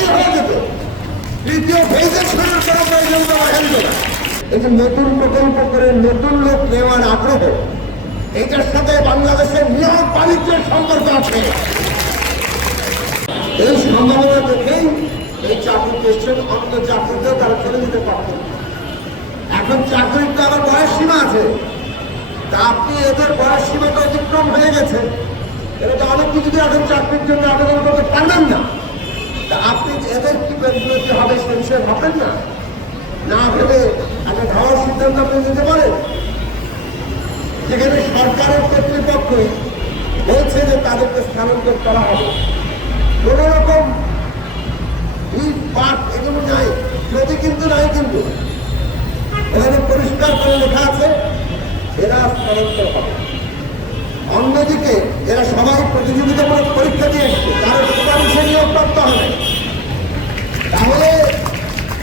বাতিল হয়ে যেত, তৃতীয় ফেজের শুরুর কোনো প্রয়োজন দেওয়া হইল না। এই যে নতুন প্রকল্প করে নতুন লোক নেওয়ার আগ্রহ, এটার সাথে বাংলাদেশের নিয়োগ বাণিজ্যের সম্পর্ক আছে। এই সম্ভাবনা দেখেই এই চাকরি পেয়েছেন, অন্য চাকরিতেও তারা ছেড়ে দিতে পারতেন। এখন চাকরির তো আবার বয়স সীমা আছে, তা আপনি এদের বয়স সীমাটা অতিক্রম হয়ে গেছে, এটা তো অনেক কিছুতে এখন চাকরির জন্য আবেদন করতে পারবেন না। তা আপনি এদের কি বেতনতি হবে সে বিষয়ে ভাবেন না, না ভেবে একটা ধাওয়ার সিদ্ধান্ত আপনি নিতে পারেন, যেখানে সরকারের কর্তৃপক্ষ বলছে যে তাদেরকে স্থানান্তর করা হবে। কোন রকম পাঠ এগুলো নাই, যদি কিন্তু নাই, কিন্তু এখানে পরিষ্কার করে লেখা আছে এরা স্থানান্তর হবে। অন্যদিকে এরা সবাই প্রতিযোগিতামূলক পরীক্ষা দিয়ে এসছে, তারা সুপারিশে নিয়োগপ্রাপ্ত হবে, তাহলে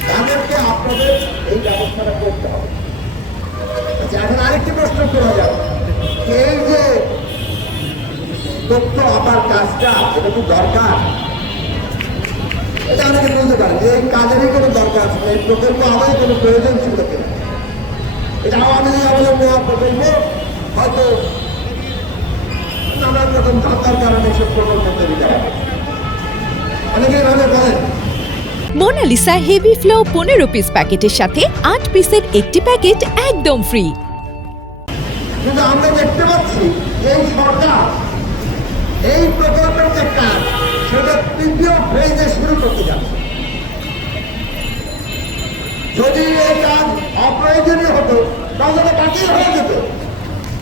তাদেরকে আপনাদের এই ব্যবস্থাটা করতে হবে। আচ্ছা, এখন আরেকটি প্রশ্ন করা যায়, এই যে তথ্য আবার কাজটা এটা খুব দরকার, এটা অনেকে বলতে পারে যে এই কাজেরই কোনো দরকার ছিল, এই প্রকল্প আমাদের কোনো প্রয়োজন ছিল কিনা। এটা আওয়ামী লীগ আমলের নেওয়া প্রকল্প, হয়তো নানান রকম ধাক্কার কারণে সব প্রকল্প তৈরি করা হয়, অনেকে এভাবে বলেন। মোনালিসা হেভি ফ্লো 15 পিস প্যাকেটের সাথে 8 পিসের একটি প্যাকেট একদম ফ্রি। কিন্তু আমরা দেখতে পাচ্ছি এই সরকার এই প্রকল্পের যে কাজ সেটা তৃতীয় ফেজে শুরু করতে যাচ্ছে। যদি এই কাজ অপ্রয়োজনীয় হতো তাহলে বাতিল হয়ে যেত,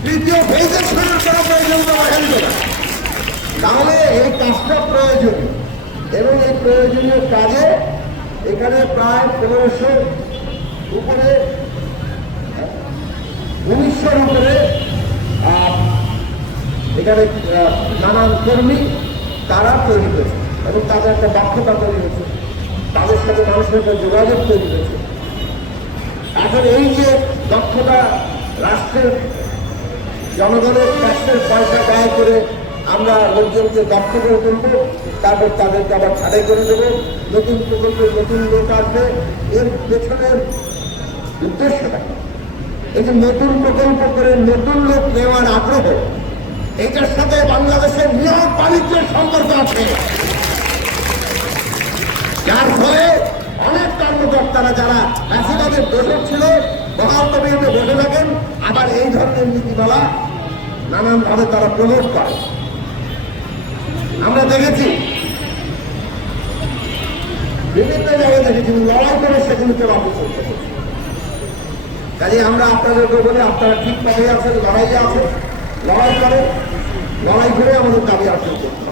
তৃতীয় ফেজের শুরুর কোনো প্রয়োজন দেওয়া হইল না। তাহলে এই কাজটা প্রয়োজনীয়, এবং এই প্রয়োজনীয় কাজে এখানে প্রায় 1500 উপরে 1900 উপরে এখানে নানান কর্মী তারা তৈরি হয়েছে, এবং তাদের একটা দক্ষতা তৈরি হয়েছে, তাদের সাথে মানুষের একটা যোগাযোগ তৈরি হয়েছে। এখন এই যে দক্ষতা রাষ্ট্রের জনগণের ট্যাক্সের পয়সা ব্যয় করে আমরা লোকজনকে দক্ষ করে তুলবো, তারপর তাদেরকে আবার ছাড়াই করে দেবো, নতুন প্রকল্পে নতুন লোক আসবে, এর পেছনের উদ্দেশ্যটা এই যে নতুন প্রকল্প করে নতুন লোক নেওয়ার আগ্রহ, এটার সাথে বাংলাদেশের নিয়োগ বাণিজ্যের সম্পর্ক আছে, যার ফলে অনেক কর্মকর্তারা যারা ফ্যাসিবাদের দোষক ছিল বহাল তবিয়তে বসে থাকেন, আবার এই ধরনের নীতিমালা নানানভাবে তারা প্রমোট করে। আমরা দেখেছি বিভিন্ন জায়গায় দেখেছি লড়াই করে সেগুলোকে অপছন্দ করছে। কাজে আমরা আপনাদেরকে বলি আপনারা ঠিক পথে আছেন, লড়াইয়ে আছেন, লড়াই করে আমাদের দাবি অর্জন করতে